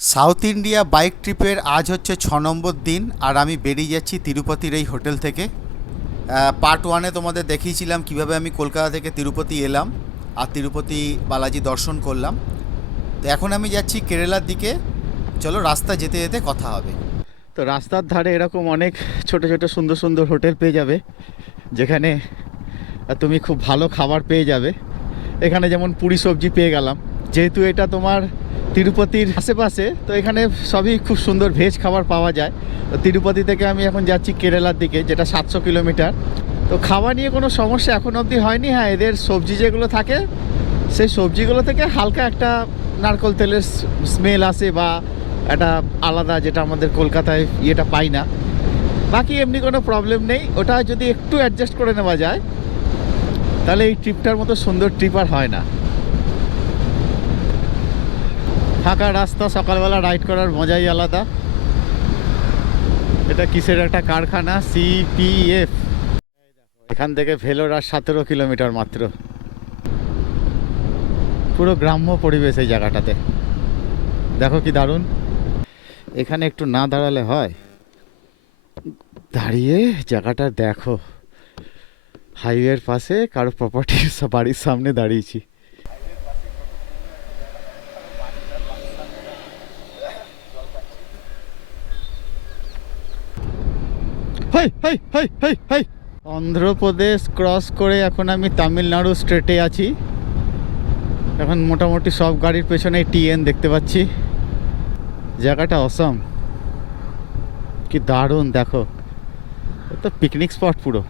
South India bike ট্রিপের আজ হচ্ছে 6 নম্বর দিন, আর আমি বেরিয়ে যাচ্ছি তিরুপতির এই হোটেল থেকে। পার্ট ওয়ানে তোমাদের দেখিয়েছিলাম কিভাবে আমি কলকাতা থেকে তিরুপতি এলাম আর তিরুপতি বালাজি দর্শন করলাম। তো এখন আমি যাচ্ছি কেরালার দিকে। চলো রাস্তা যেতে যেতে কথা হবে। তো রাস্তার ধারে এরকম অনেক ছোট ছোট সুন্দর সুন্দর হোটেল পেয়ে যাবে, যেখানে তুমি খুব ভালো খাবার পেয়ে যাবে। এখানে যেমন পুরি সবজি পেয়ে গেলাম, যেহেতু এটা তোমার তিরুপতির আশেপাশে, তো এখানে সবই খুব সুন্দর ভেজ খাবার পাওয়া যায়। তো তিরুপতি থেকে আমি এখন যাচ্ছি কেরালার দিকে, যেটা 700 কিলোমিটার। তো খাওয়া নিয়ে কোনো সমস্যা এখন অবধি হয়নি। হ্যাঁ, এদের সবজি যেগুলো থাকে সেই সবজিগুলো থেকে হালকা একটা নারকেল তেলের স্মেল আসে, বা একটা আলাদা, যেটা আমাদের কলকাতায় ইয়েটা পাই না। বাকি এমনি কোনো প্রবলেম নেই। ওটা যদি একটু অ্যাডজাস্ট করে নেওয়া যায় তাহলে এই ট্রিপটার মতো সুন্দর ট্রিপ আর হয় না। ফাঁকা রাস্তা, সকালবেলা রাইড করার মজাই আলাদা। এটা কিসের একটা কারখানা, সিপিএফ। এখান থেকে ভেলোর আর 17 কিলোমিটার মাত্র। পুরো গ্রাম্য পরিবেশ এই জায়গাটাতে, দেখো কি দারুণ। এখানে একটু না দাঁড়ালে হয়, দাঁড়িয়ে জায়গাটা দেখো। হাইওয়ের পাশে কারো প্রপার্টির বাড়ির সামনে দাঁড়িয়েছি। অন্ধ্রপ্রদেশ ক্রস করে এখন আমি তামিলনাড়ু স্টেটে আছি। এখন মোটামুটি সব গাড়ির পেছনে টিএন দেখতে পাচ্ছি। জায়গাটা অসম, কি দারুণ দেখো। তো পিকনিক স্পট পুরো।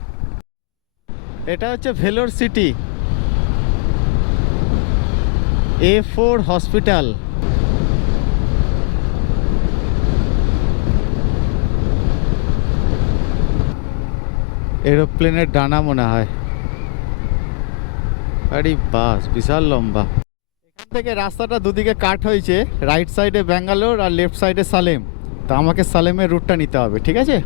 এটা হচ্ছে ভেলোর সিটি, A4 হসপিটাল। এরোপ্লেনের ডানা মনে হয়। আরে বাস বিশাল লম্বা। এখান থেকে রাস্তাটা দুদিকে কাট হয়েছে, রাইট সাইডে ব্যাঙ্গালোর আর লেফট সাইডে সালেম। তো আমাকে সালেমের রুটটা নিতে হবে, ঠিক আছে।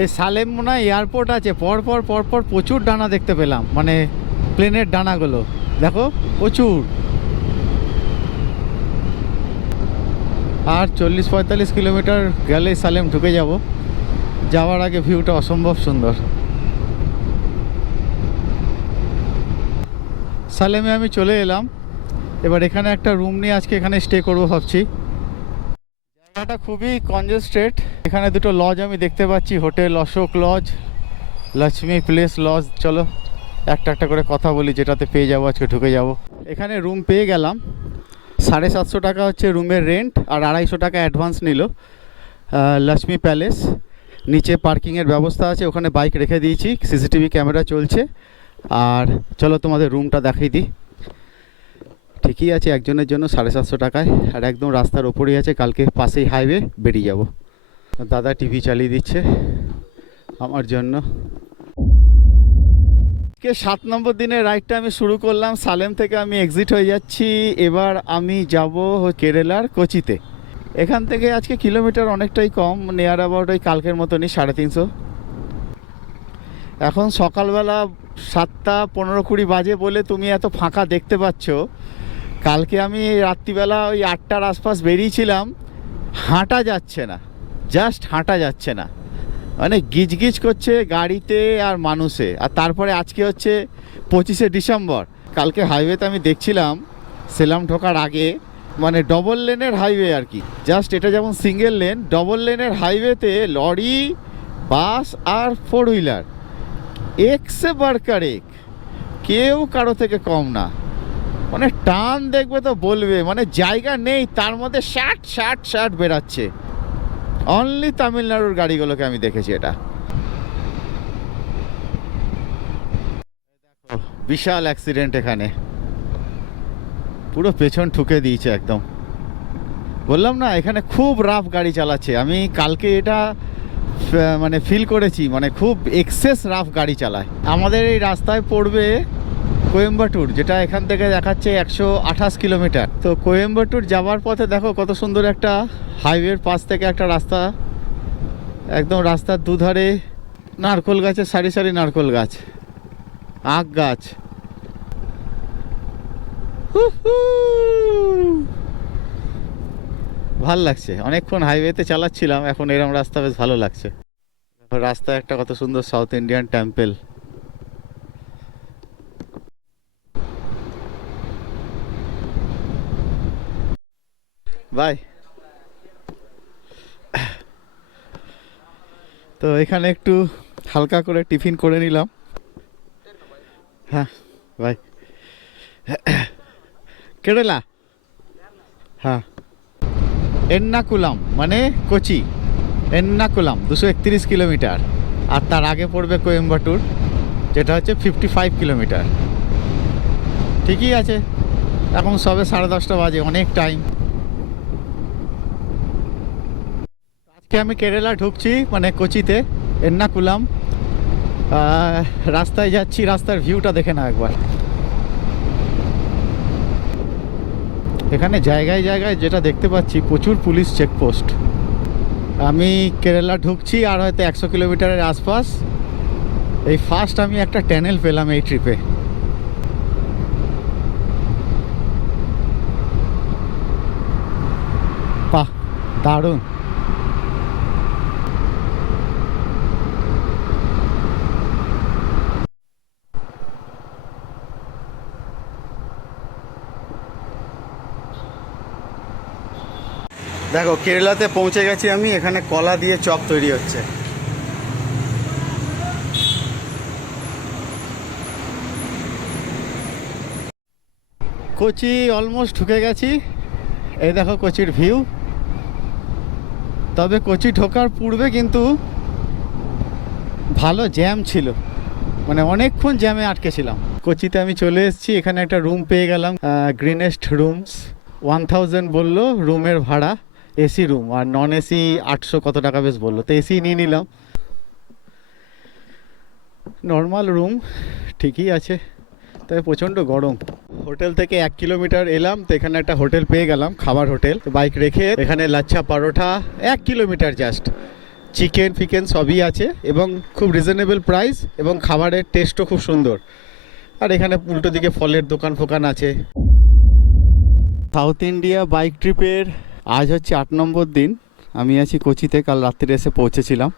এই সালেম মনে হয় এয়ারপোর্ট আছে, পরপর পরপর প্রচুর ডানা দেখতে পেলাম, মানে প্লেনের ডানাগুলো দেখো প্রচুর। আর 40-45 কিলোমিটার গেলেই সালেম ঢুকে যাব। যাওয়ার আগে ভিউটা অসম্ভব সুন্দর। সালেমে আমি চলে এলাম। এবার এখানে একটা রুম নিয়ে আজকে এখানে স্টে করব ভাবছি। জায়গাটা খুবই কনজেস্টেড। এখানে দুটো লজ আমি দেখতে পাচ্ছি, hotel Ashok lodge, Lakshmi place lodge. চলো একটা একটা করে কথা বলি, যেটাতে পেয়ে যাবো আজকে ঢুকে যাব। এখানে রুম পেয়ে গেলাম। 750 টাকা হচ্ছে রুমের রেন্ট, আর 250 টাকা অ্যাডভান্স নিল। লক্ষ্মী প্যালেস, নিচে পার্কিংয়ের ব্যবস্থা আছে, ওখানে বাইক রেখে দিয়েছি, সিসিটিভি ক্যামেরা চলছে। আর চলো তোমাদের রুমটা দেখিয়ে দিই। ঠিকই আছে, একজনের জন্য 750 টাকায়, আর একদম রাস্তার ওপরেই আছে। কালকে পাশেই হাইওয়ে, বেরিয়ে যাব। দাদা টিভি চালিয়ে দিচ্ছে আমার জন্য। 7 নম্বর দিনের রাইডটা আমি শুরু করলাম। সালেম থেকে আমি এক্সিট হয়ে যাচ্ছি। এবার আমি যাব কেরালার কোচিতে। এখান থেকে আজকে কিলোমিটার অনেকটাই কম, নিয়ার অ্যাবাউট ওই কালকের মতনই 350। এখন সকালবেলা 7:15-20 বাজে বলে তুমি এত ফাঁকা দেখতে পাচ্ছ। কালকে আমি রাত্রিবেলা ওই 8টার আশপাশ বেরিয়েছিলাম, হাঁটা যাচ্ছে না, জাস্ট হাঁটা যাচ্ছে না, মানে গিজগিজ করছে গাড়িতে আর মানুষে। আর তারপরে আজকে হচ্ছে 25শে ডিসেম্বর। কালকে হাইওয়েতে আমি দেখছিলাম সেলাম ঢোকার আগে, মানে ডবল লেনের হাইওয়ে আর কি। জাস্ট এটা যেমন সিঙ্গেল লেন, ডবল লেনের হাইওয়েতে লরি, বাস আর 4 হুইলার একসে বাড়কার এক, কেউ কারো থেকে কম না। মানে টান দেখবে তো বলবে, মানে জায়গা নেই, তার মধ্যে ষাট ষাট ষাট বেরাচ্ছে। অনলি তামিলনাড়ুর গাড়িগুলোকে আমি দেখেছি এটা। বিশাল অ্যাক্সিডেন্ট এখানে, পুরো পেছন ঠুকে দিয়েছে একদম। বললাম না, এখানে খুব রাফ গাড়ি চালাচ্ছে। আমি কালকে এটা মানে ফিল করেছি, মানে খুব এক্সেস রাফ গাড়ি চালায়। আমাদের এই রাস্তায় পড়বে কোয়েম্বাটুর, যেটা এখান থেকে দেখাচ্ছে 128 কিলোমিটার। তো কোয়েম্বাটুর যাওয়ার পথে দেখো কত সুন্দর একটা হাইওয়ের পাশ থেকে একটা রাস্তা, একদম রাস্তার দুধারে নারকোল গাছের সারি সারি নারকোল গাছ, আখ গাছ। ভাল লাগছে, অনেকক্ষণ হাইওয়েতে চালাচ্ছিলাম, এখন এরকম রাস্তা বেশ ভালো লাগছে। রাস্তায় একটা কত সুন্দর সাউথ ইন্ডিয়ান টেম্পল। বাই। তো এখানে একটু হালকা করে টিফিন করে নিলাম। হ্যাঁ বাই। কেরালা, হ্যাঁ। এন্নাকুলাম মানে কোচি। এন্নাকুলাম 231 কিলোমিটার, আর তার আগে পড়বে কোয়েম্বাটুর, যেটা হচ্ছে 55 কিলোমিটার। ঠিকই আছে, এখন সবে 10:30 বাজে, অনেক টাইম। আজকে আমি কেরালা ঢুকছি, মানে কোচিতে, এন্নাকুলাম। রাস্তায় যাচ্ছি, রাস্তার ভিউটা দেখে না একবার। এখানে জায়গায় জায়গায় যেটা দেখতে পাচ্ছি, প্রচুর পুলিশ চেকপোস্ট। আমি কেরালা ঢুকছি আর হয়তো 100 কিলোমিটারের আশপাশ। এই ফার্স্ট আমি একটা টানেল পেলাম এই ট্রিপে। বাহ, দারুণ। দেখো কেরালাতে পৌঁছে গেছি আমি। এখানে কলা দিয়ে চপ তৈরি হচ্ছে। কোচি অলমোস্ট ঢুকে গেছি। এই দেখো কোচির ভিউ। তবে কোচি ঢোকার পূর্বে কিন্তু ভালো জ্যাম ছিল, মানে অনেকক্ষণ জ্যামে আটকেছিলাম। কোচিতে আমি চলে এসেছি, এখানে একটা রুম পেয়ে গেলাম, গ্রিনেস্ট রুমস। 1000 বললো রুমের ভাড়া, এসি রুম, আর নন এসি 800 কত টাকা বেশ বললো, তো এসি নিয়ে নিলাম। নর্মাল রুম, ঠিকই আছে, তবে প্রচণ্ড গরম। হোটেল থেকে 1 কিলোমিটার এলাম, তো এখানে একটা হোটেল পেয়ে গেলাম, খাবার হোটেল। বাইক রেখে এখানে lachha paratha, 1 kilometre just, chicken ফিকেন সবই আছে এবং খুব রিজনেবল প্রাইস, এবং খাবারের টেস্টও খুব সুন্দর। আর এখানে উল্টো দিকে ফলের দোকান ফোকান আছে। সাউথ ইন্ডিয়া বাইক ট্রিপের আজ হচ্ছে 8 নম্বর দিন। আমি আছি কোচিতে, কাল রাত্রে এসে পৌঁছেছিলাম।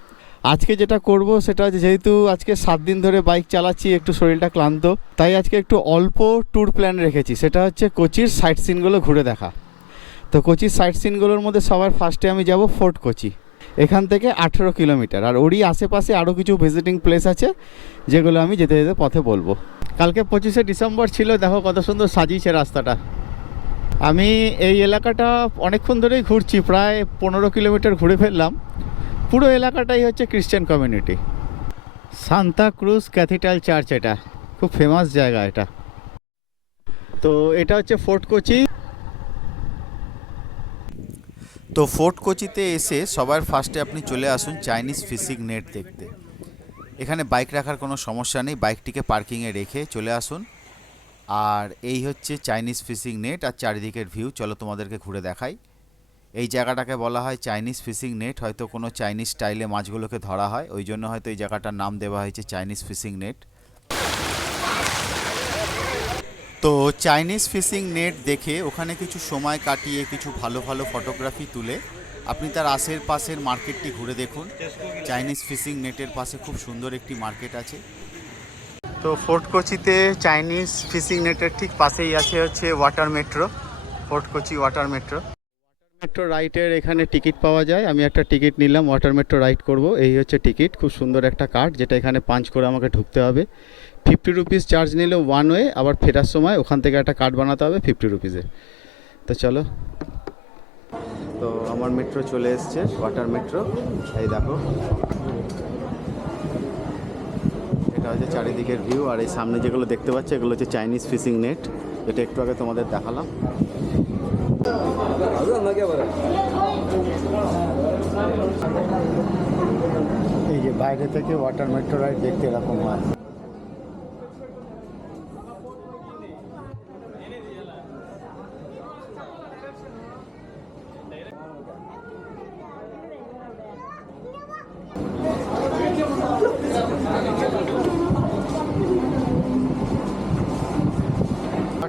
আজকে যেটা করব সেটা যেহেতু আজকে 7 দিন ধরে বাইক চালাচ্ছি, একটু শরীরটা ক্লান্ত, তাই আজকে একটু অল্প ট্যুর প্ল্যান রেখেছি। সেটা হচ্ছে কোচির সাইট সিনগুলো ঘুরে দেখা। তো কোচির সাইট সিনগুলোর মধ্যে সবার ফার্স্টে আমি যাব ফোর্ট কোচি। এখান থেকে 18 কিলোমিটার, আর ওরই আশেপাশে আরও কিছু ভিজিটিং প্লেস আছে যেগুলো আমি যেতে যেতে পথে বলবো। কালকে 25শে ডিসেম্বর ছিল, দেখো কত সুন্দর সাজিয়েছে রাস্তাটা। আমি এই এলাকাটা অনেকক্ষণ ধরেই ঘুরছি, প্রায় 15 কিলোমিটার ঘুরে ফেললাম। পুরো এলাকাটাই হচ্ছে Christian community. Santa Cruz cathedral church, এটা খুব ফেমাস জায়গা এটা। তো এটা হচ্ছে ফোর্ট কোচি। তো ফোর্ট কোচিতে এসে সবার ফার্স্টে আপনি চলে আসুন চাইনিজ ফিশিং নেট দেখতে। এখানে বাইক রাখার কোনো সমস্যা নেই, বাইকটিকে পার্কিংয়ে রেখে চলে আসুন। আর এই হচ্ছে চাইনিজ ফিশিং নেট আর চারিদিকের ভিউ। চলো তোমাদেরকে ঘুরে দেখাই। এই জায়গাটাকে বলা হয় চাইনিজ ফিশিং নেট, হয়তো কোনো চাইনিজ স্টাইলে মাছগুলোকে ধরা হয়, ওই জন্য হয়তো এই জায়গাটার নাম দেওয়া হয়েছে চাইনিজ ফিশিং নেট। তো চাইনিজ ফিশিং নেট দেখে ওখানে কিছু সময় কাটিয়ে কিছু ভালো ভালো ফটোগ্রাফি তুলে আপনি তার আশেপাশের মার্কেটটি ঘুরে দেখুন। চাইনিজ ফিশিং নেটের পাশে খুব সুন্দর একটি মার্কেট আছে। তো ফোর্ট কোচিতে চাইনিজ ফিশিং নেটের ঠিক পাশেই আছে হচ্ছে water metro, fort Kochi water metro. Metro রাইডের এখানে টিকিট পাওয়া যায়। আমি একটা টিকিট নিলাম, ওয়াটার মেট্রো রাইড করব। এই হচ্ছে টিকিট, খুব সুন্দর একটা কার্ড, যেটা এখানে পাঞ্চ করে আমাকে ঢুকতে হবে। 50 রুপিস চার্জ নিল ওয়ান ওয়ে, আবার ফেরার সময় ওখান থেকে একটা কার্ড বানাতে হবে 50 রুপিসে। তো চলো। তো আমার মেট্রো চলে এসছে, ওয়াটার মেট্রো। এই দেখো, এটা হচ্ছে চারিদিকের ভিউ। আর এই সামনে যেগুলো দেখতে পাচ্ছ এগুলো হচ্ছে চাইনিজ ফিশিং নেট, এটা একটু আগে তোমাদের দেখালাম। এই যে বাইরে থেকে ওয়াটার মেট্রো রাইড দেখতে এরকম হয়।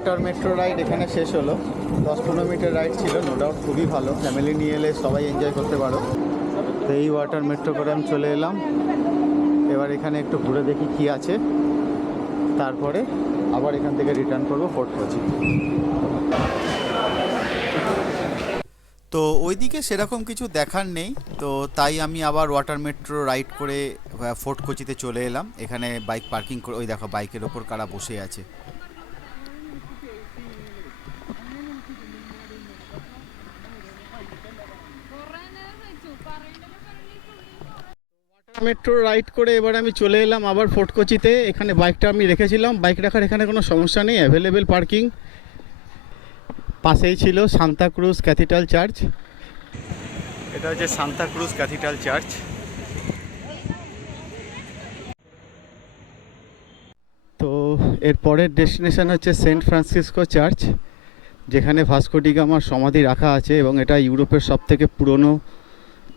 ওয়াটার মেট্রো রাইড এখানে শেষ হলো। 10-15 মিনিটের রাইড ছিল, নো ডাউট খুবই ভালো, ফ্যামিলি নিয়ে এলে সবাই এনজয় করতে পারো। তো এই ওয়াটার মেট্রো করে আমি চলে এলাম। এবার এখানে একটু ঘুরে দেখি কি আছে, তারপরে আবার এখান থেকে রিটার্ন করবো ফোর্ট কোচি। তো ওইদিকে সেরকম কিছু দেখার নেই, তো তাই আমি আবার ওয়াটার মেট্রো রাইড করে ফোর্ট কোচিতে চলে এলাম। এখানে বাইক পার্কিং করে, ওই দেখো বাইকের ওপর কারা বসে আছে। মেট্রো রাইড করে এবার আমি চলে এলাম আবার ফোর্ট কোচিতে। এখানে বাইকটা আমি রেখেছিলাম, বাইক রাখার এখানে কোনো সমস্যা নেই, অ্যাভেলেবেল পার্কিং। পাশেই ছিল সান্তা ক্রুজ ক্যাথিড্রাল চার্চ। এটা হচ্ছে সান্তা ক্রুজ ক্যাথিড্রাল চার্চ। তো এর পরের ডেস্টিনেশন হচ্ছে সেন্ট ফ্রান্সিসকো চার্চ, যেখানে ভাস্কো ডি গামার সমাধি রাখা আছে, এবং এটা ইউরোপের সবথেকে পুরনো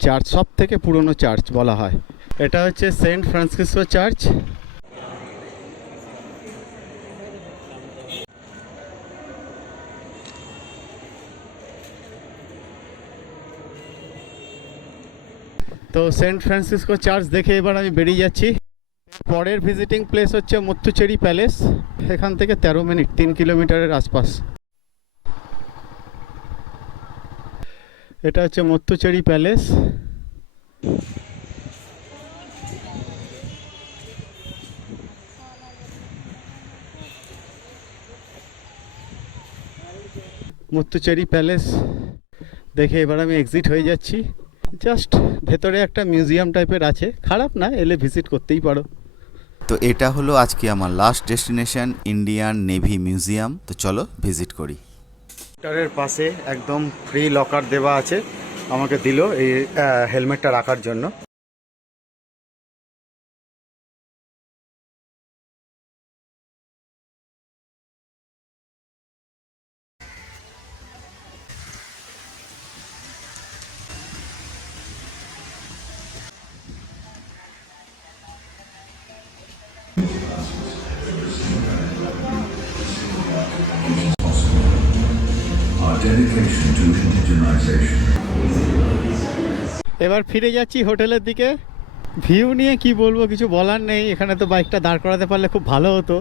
চার্চ, সবথেকে পুরনো চার্চ বলা হয়। এটা হচ্ছে সেন্ট ফ্রান্সিসকো চার্চ। তো সেন্ট ফ্রান্সিসকো চার্চ দেখে এবার আমি বেরিয়ে যাচ্ছি। পরের ভিজিটিং প্লেস হচ্ছে মুত্তুচেরি প্যালেস। এখান থেকে 13 মিনিট, 3 কিলোমিটারের আশপাশ। এটা হচ্ছে মুত্তুচেরি প্যালেস। মুত্তুচেরি প্যালেস দেখে এবার আমি এক্সিট হয়ে যাচ্ছি। জাস্ট ভেতরে একটা মিউজিয়াম টাইপের আছে, খারাপ না, এলে ভিজিট করতেই পারো। তো এটা হলো আজকে আমার last destination, Indian navy museum. তো চলো ভিজিট করি। এর পাশে একদম ফ্রি লকার দেওয়া আছে, আমাকে দিল এই হেলমেটটা রাখার জন্য। Our dedication to indigenization. এবার ফিরে যাচ্ছি হোটেলের দিকে। ভিউ নিয়ে কি বলবো, কিছু বলার নেই। এখানে তো বাইকটা দাঁড় করাতে পারলে খুব ভালো হতো।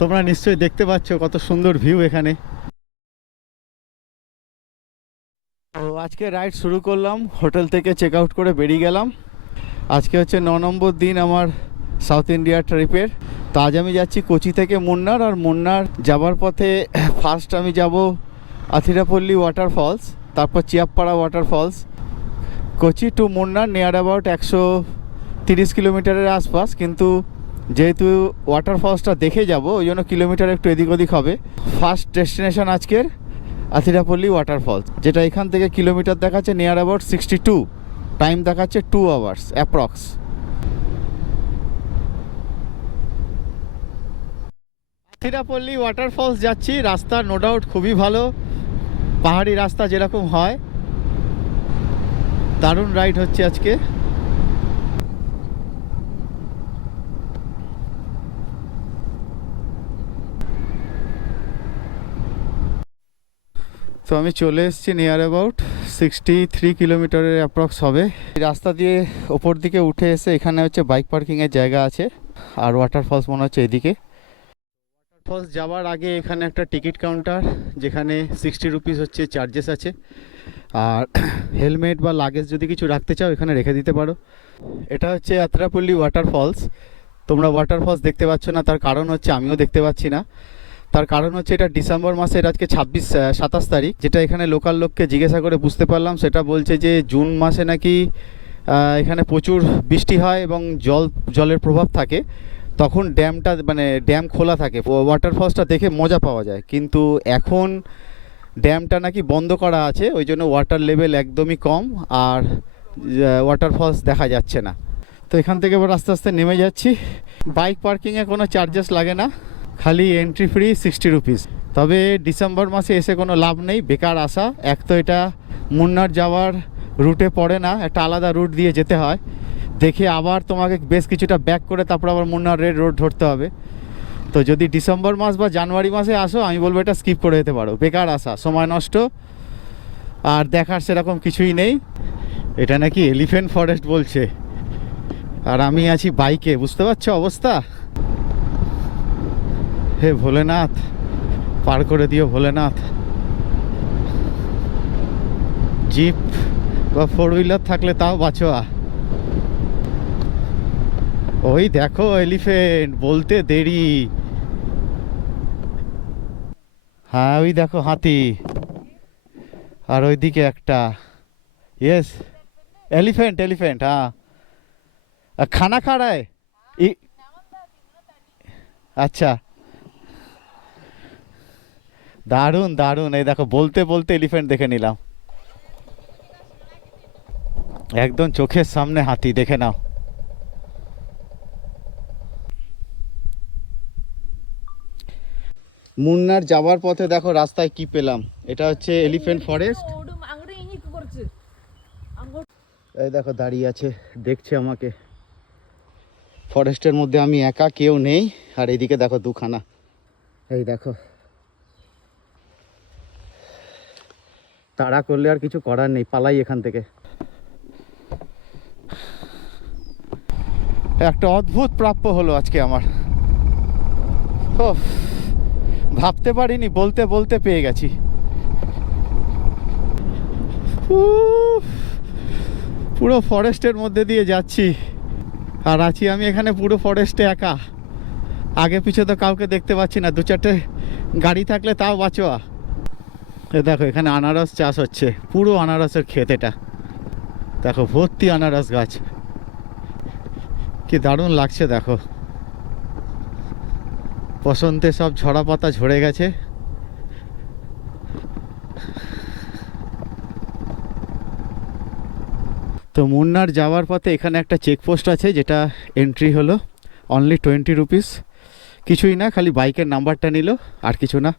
তোমরা নিশ্চয়ই দেখতে পাচ্ছ কত সুন্দর ভিউ এখানে। তো আজকে রাইড শুরু করলাম, হোটেল থেকে চেক আউট করে বেরিয়ে গেলাম। আজকে হচ্ছে 9 নম্বর দিন আমার সাউথ ইন্ডিয়া ট্রিপের। তো আজ আমি যাচ্ছি কোচি থেকে মুন্নার, আর মুন্নার যাবার পথে ফার্স্ট আমি যাব আথিরাপল্লী ওয়াটারফলস, তারপর Cheeyappara waterfalls. Kochi to Munnar near about 130 কিলোমিটারের আশপাশ, কিন্তু যেহেতু ওয়াটারফলসটা দেখে যাব ওই জন্য কিলোমিটার একটু এদিক ওদিক হবে। ফার্স্ট ডেস্টিনেশন আজকের আথিরাপল্লী ওয়াটারফলস, যেটা এখান থেকে কিলোমিটার দেখাচ্ছে নিয়ার অ্যাবাউট 62, টাইম দেখাচ্ছে 2 আওয়ার্স অ্যাপ্রক্স। আথিরাপল্লী ওয়াটারফলস যাচ্ছি, রাস্তা নো ডাউট খুবই ভালো, পাহাড়ি রাস্তা যেরকম হয়। দারুণ রাইড হচ্ছে আজকে। তো আমি চলে এসেছি নিয়ার অ্যাবাউট 63 কিলোমিটারের অ্যাপ্রক্স হবে। এই রাস্তা দিয়ে ওপর দিকে উঠে এসে এখানে হচ্ছে বাইক পার্কিংয়ের জায়গা আছে, আর ওয়াটারফলস মনে হচ্ছে এদিকে। ওয়াটারফলস যাওয়ার আগে এখানে একটা টিকিট কাউন্টার, যেখানে 60 রুপিস হচ্ছে চার্জেস আছে, আর হেলমেট বা লাগেজ যদি কিছু রাখতে চাও এখানে রেখে দিতে পারো। এটা হচ্ছে আথিরাপল্লী ওয়াটারফলস। তোমরা ওয়াটারফলস দেখতে পাচ্ছ না, তার কারণ হচ্ছে আমিও দেখতে পাচ্ছি না। তার কারণ হচ্ছে এটা ডিসেম্বর মাসের আজকে 27 তারিখ, যেটা এখানে লোকাল লোককে জিজ্ঞাসা করে বুঝতে পারলাম। সেটা বলছে যে জুন মাসে নাকি এখানে প্রচুর বৃষ্টি হয় এবং জলের প্রভাব থাকে, তখন ড্যামটা মানে ড্যাম খোলা থাকে, ওয়াটারফলসটা দেখে মজা পাওয়া যায়। কিন্তু এখন ড্যামটা নাকি বন্ধ করা আছে, ওই জন্য ওয়াটার লেভেল একদমই কম, আর ওয়াটারফলস দেখা যাচ্ছে না। তো এখান থেকে এবার আস্তে আস্তে নেমে যাচ্ছি। বাইক পার্কিংয়ে কোনো চার্জেস লাগে না, খালি এন্ট্রি ফ্রি 60 রুপিস। তবে ডিসেম্বর মাসে এসে কোনো লাভ নেই, বেকার আসা। এক তো এটা মুন্নার যাওয়ার রুটে পড়ে না, একটা আলাদা রুট দিয়ে যেতে হয়, দেখে আবার তোমাকে বেশ কিছুটা ব্যাক করে তারপর আবার মুন্নার রেড রোড ধরতে হবে। তো যদি ডিসেম্বর মাস বা জানুয়ারি মাসে আসো আমি বলবো এটা স্কিপ করে যেতে পারো, বেকার আসা, সময় নষ্ট, আর দেখার সেরকম কিছুই নেই। এটা নাকি এলিফ্যান্ট ফরেস্ট বলছে, আর আমি আছি বাইকে, বুঝতে পারছো অবস্থা। হে ভোলেনাথ, পার করে দিও ভোলেনাথ। জিপ বা 4 হুইলার থাকলে তাও বাঁচোয়া। ওই দেখো এলিফ্যান্ট, বলতে দেরি। হ্যাঁ ওই দেখো হাতি, আর ওইদিকে একটা, यस एलिफेंट एलिफेंट हाँ खाना खा रहा है अच्छा দারুণ দারুণ। এই দেখো বলতে বলতে এলিফ্যান্ট দেখে নিলাম, একদম চোখের সামনে হাতি, দেখে নাও। মুন্নার যাওয়ার পথে দেখো রাস্তায় কি পেলাম, এটা হচ্ছে এলিফ্যান্ট ফরেস্ট। এই দেখো দাঁড়িয়ে আছে, দেখছে আমাকে। ফরেস্টের মধ্যে আমি একা, কেউ নেই, আর এইদিকে দেখো দুখানা। এই দেখো, তাড়া করলে আর কিছু করার নেই, পালাই এখান থেকে। একটা অদ্ভুত প্রাপ্য হলো আজকে আমার। ও ভাবতে পারিনি, বলতে বলতে পেয়ে গেছি। পুরো ফরেস্টের মধ্যে দিয়ে যাচ্ছি, আর আছি আমি এখানে পুরো ফরেস্টে একা। আগে পিছে তো কাউকে দেখতে পাচ্ছি না, 2-4টে গাড়ি থাকলে তাও বাঁচোয়া। দেখো এখানে আনারস চাষ হচ্ছে, পুরো আনারসের ক্ষেত এটা। দেখো ভর্তি আনারস গাছ, কি দারুণ লাগছে দেখো। বসন্তে সব ঝরা পাতা ঝরে গেছে। তো মুন্নার যাওয়ার পথে এখানে একটা চেকপোস্ট আছে, যেটা এন্ট্রি হলো অনলি 20 রুপিস। কিছুই না, খালি বাইকের নাম্বারটা নিল, আর কিছু না।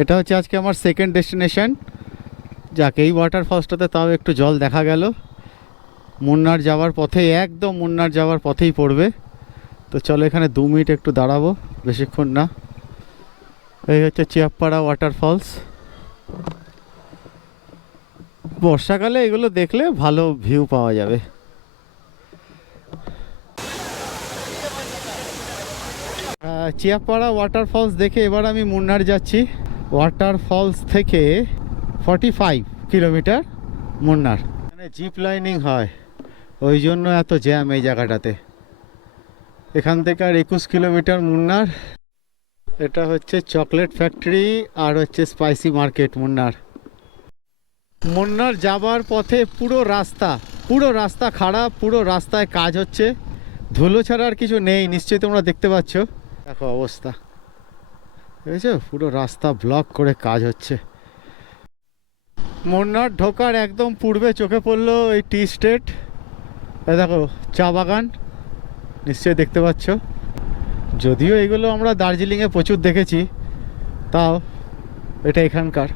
এটা হচ্ছে আজকে আমার সেকেন্ড ডেস্টিনেশন। যাক, এই ওয়াটারফলসটাতে তাও একটু জল দেখা গেল। মুন্নার যাওয়ার পথে, একদম মুন্নার যাওয়ার পথেই পড়বে। তো চলো এখানে 2 মিনিট একটু দাঁড়াবো, বেশিক্ষণ না। এই হচ্ছে চিয়াপাড়া ওয়াটারফলস। বর্ষাকালে এগুলো দেখলে ভালো ভিউ পাওয়া যাবে। চিয়াপাড়া ওয়াটারফলস দেখে এবার আমি মুন্নার যাচ্ছি। ওয়াটারফলস থেকে 45 কিলোমিটার মুন্নার। এখানে জিপ লাইনিং হয়, ওই জন্য এত জ্যাম এই জায়গাটাতে। এখান থেকে আর 21 কিলোমিটার মুন্নার। এটা হচ্ছে চকলেট ফ্যাক্টরি, আর হচ্ছে স্পাইসি মার্কেট মুন্নার। মুন্নার যাবার পথে পুরো রাস্তা খারাপ, পুরো রাস্তায় কাজ হচ্ছে। ধুলো ছাড়া আর কিছু নেই, নিশ্চয়ই তোমরা দেখতে পাচ্ছ। দেখো অবস্থা, বুঝেছো, পুরো রাস্তা ব্লক করে কাজ হচ্ছে। মুন্নার ঢোকার একদম পূর্বে চোখে পড়লো এই টি স্টেট। দেখো চা বাগান, নিশ্চয়ই দেখতে পাচ্ছ। যদিও এগুলো আমরা দার্জিলিংয়ে প্রচুর দেখেছি, তাও এটা এখানকার।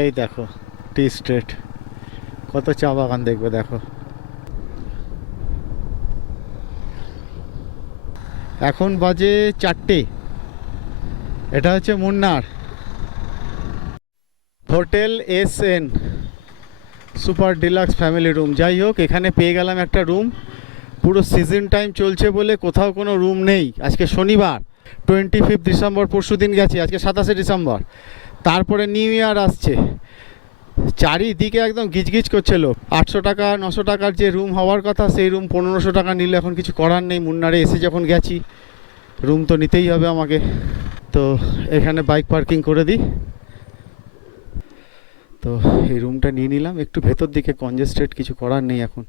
এই দেখো টি স্টেট, কত চা বাগান দেখবে দেখো। এখন বাজে 4টে। এটা হচ্ছে Munnar hotel SN super deluxe family room. যাই হোক, এখানে পেয়ে গেলাম একটা রুম। পুরো সিজন টাইম চলছে বলে কোথাও কোনো রুম নেই। আজকে শনিবার, 25 ডিসেম্বর, পরশু দিন গেছি, আজকে 27 ডিসেম্বর। তারপরে নিউ ইয়ার আসছে, চারিদিকে একদম গিজগিজ করছিল। 800 টাকা 900 টাকার যে রুম হওয়ার কথা, সেই রুম 1500 টাকা নিলে। এখন কিছু করার নেই, মুন্নারে এসে যখন গেছি রুম তো নিতেই হবে আমাকে। তো এখানে বাইক পার্কিং করে দিই। তো এই রুমটা নিয়ে নিলাম, একটু ভেতর দিকে কনজেস্টেড, কিছু করার নেই এখন।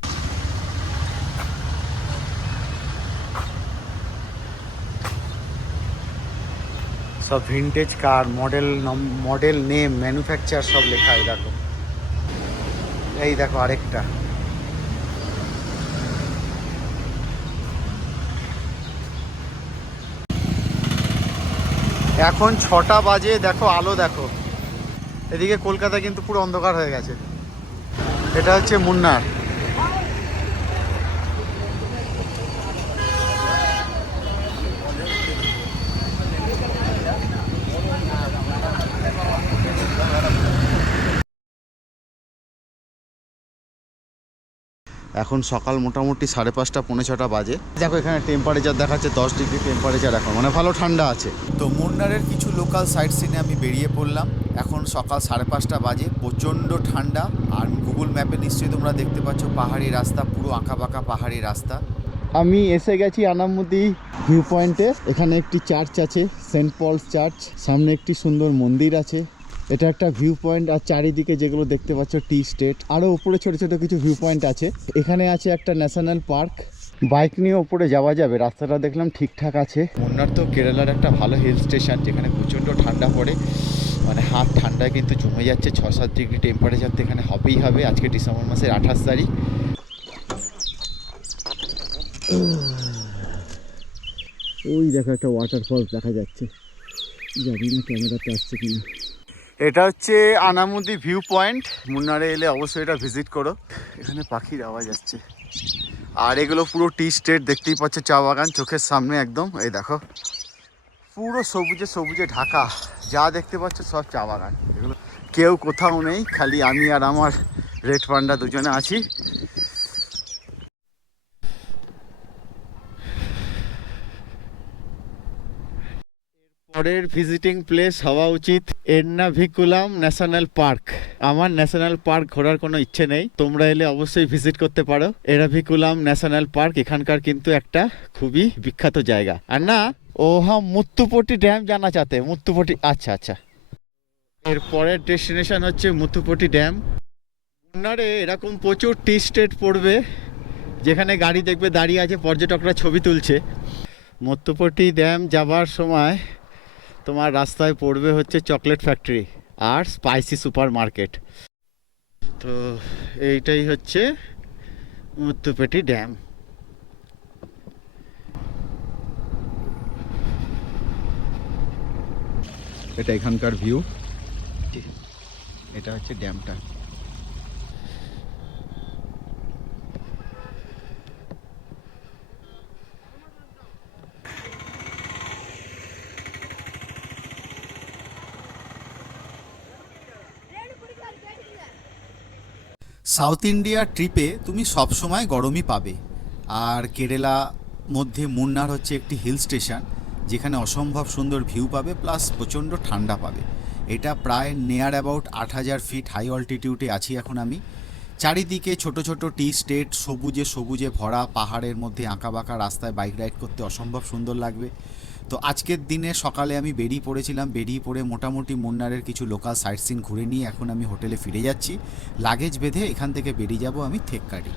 সব ভিনটেজ কার, মডেল নেম, ম্যানুফ্যাকচার সব লেখা। এই দেখো, এই দেখো আরেকটা। এখন 6টা বাজে, দেখো আলো দেখো। এদিকে কলকাতা কিন্তু পুরো অন্ধকার হয়ে গেছে। এটা হচ্ছে মুন্নার। এখন সকাল মোটামুটি 5:30 পৌনে 6টা বাজে। দেখো এখানে টেম্পারেচার দেখাচ্ছে 10 ডিগ্রি টেম্পারেচার এখন, মানে ভালো ঠান্ডা আছে। তো মুন্নারের কিছু লোকাল সাইট সিনে আমি বেরিয়ে পড়লাম। এখন সকাল 5:30 বাজে, প্রচণ্ড ঠান্ডা। আর গুগল ম্যাপে নিশ্চয়ই তোমরা দেখতে পাচ্ছ পাহাড়ি রাস্তা, পুরো আঁকাবাঁকা পাহাড়ি রাস্তা। আমি এসে গেছি আনামুদি ভিউ পয়েন্টে। এখানে একটি চার্চ আছে, সেন্ট পলস চার্চ। সামনে একটি সুন্দর মন্দির আছে। এটা একটা ভিউ পয়েন্ট। আর চারিদিকে যেগুলো দেখতে পাচ্ছ টি স্টেট, আরও উপরে ছোট ছোট কিছু ভিউ পয়েন্ট আছে। এখানে আছে একটা ন্যাশনাল পার্ক। বাইক নিয়ে উপরে যাওয়া যাবে, রাস্তাটা দেখলাম ঠিকঠাক আছে। মুন্নার তো কেরালার একটা ভালো হিল স্টেশন, যেখানে প্রচণ্ড ঠান্ডা পড়ে, মানে হাত ঠান্ডায় কিন্তু জমে যাচ্ছে। 6-7 ডিগ্রি টেম্পারেচার তো এখানে হবেই হবে। আজকে ডিসেম্বর মাসের 28 তারিখ। ওই দেখো একটা ওয়াটারফলস দেখা যাচ্ছে, জানি না ক্যামেরাতে আসছে কিনা। এটা হচ্ছে আনামুদি ভিউ পয়েন্ট। মুন্নারে এলে অবশ্যই এটা ভিজিট করো। এখানে পাখির আওয়াজ আসছে। আর এগুলো পুরো টি স্টেট, দেখতেই পাচ্ছ চা বাগান চোখের সামনে একদম। এই দেখো পুরো সবুজে সবুজে ঢাকা, যা দেখতে পাচ্ছ সব চা বাগান। এগুলো কেউ কোথাও নেই, খালি আমি আর আমার রেড পান্ডা দুজনে আছি। পরের ভিজিটিং প্লেস হওয়া উচিত এর্নাভিকুলাম ন্যাশনাল পার্ক। আমার ন্যাশনাল পার্ক ঘোরার কোনো ইচ্ছে নেই, তোমরা এলে অবশ্যই ভিজিট করতে পারো এর্নাভিকুলাম ন্যাশনাল পার্ক। এখানকার কিন্তু একটা খুবই বিখ্যাত জায়গা। আর না, ও হ্যাঁ, মুত্তুপটি ড্যাম জানা চাতে। মুত্তুপটি, আচ্ছা আচ্ছা। এর পরের ডেস্টিনেশন হচ্ছে মুত্তুপটি ড্যাম। মুন্নারে এরকম প্রচুর টি স্টেট পড়বে, যেখানে গাড়ি দেখবে দাঁড়িয়ে আছে, পর্যটকরা ছবি তুলছে। মুত্তুপটি ড্যাম যাবার সময় তোমার রাস্তায় পড়বে হচ্ছে চকলেট ফ্যাক্টরি আর স্পাইসি সুপার মার্কেট। তো এইটাই হচ্ছে মুত্তুপেটি ড্যাম। এটা এখানকার ভিউ, এটা হচ্ছে ড্যামটা। সাউথ ইন্ডিয়া ট্রিপে তুমি সবসময় গরমই পাবে। আর কেরালা মধ্যে মুন্নার হচ্ছে একটি হিল স্টেশন, যেখানে অসম্ভব সুন্দর ভিউ পাবে, প্লাস প্রচণ্ড ঠান্ডা পাবে। এটা প্রায় নিয়ার অ্যাবাউট 8,000 ফিট হাই অল্টিটিউডে আছি এখন আমি। চারিদিকে ছোট ছোট টি স্টেট, সবুজে সবুজে ভরা, পাহাড়ের মধ্যে আঁকাবাঁকা রাস্তায় বাইক রাইড করতে অসম্ভব সুন্দর লাগবে। তো আজকের দিনে সকালে আমি বেরিয়ে পড়েছিলাম। বেরিয়ে পড়ে মোটামুটি মুন্নারের কিছু লোকাল সাইট সিন ঘুরে নিয়ে এখন আমি হোটেলে ফিরে যাচ্ছি। লাগেজ বেঁধে এখান থেকে বেরিয়ে যাব আমি থেক্কাডি।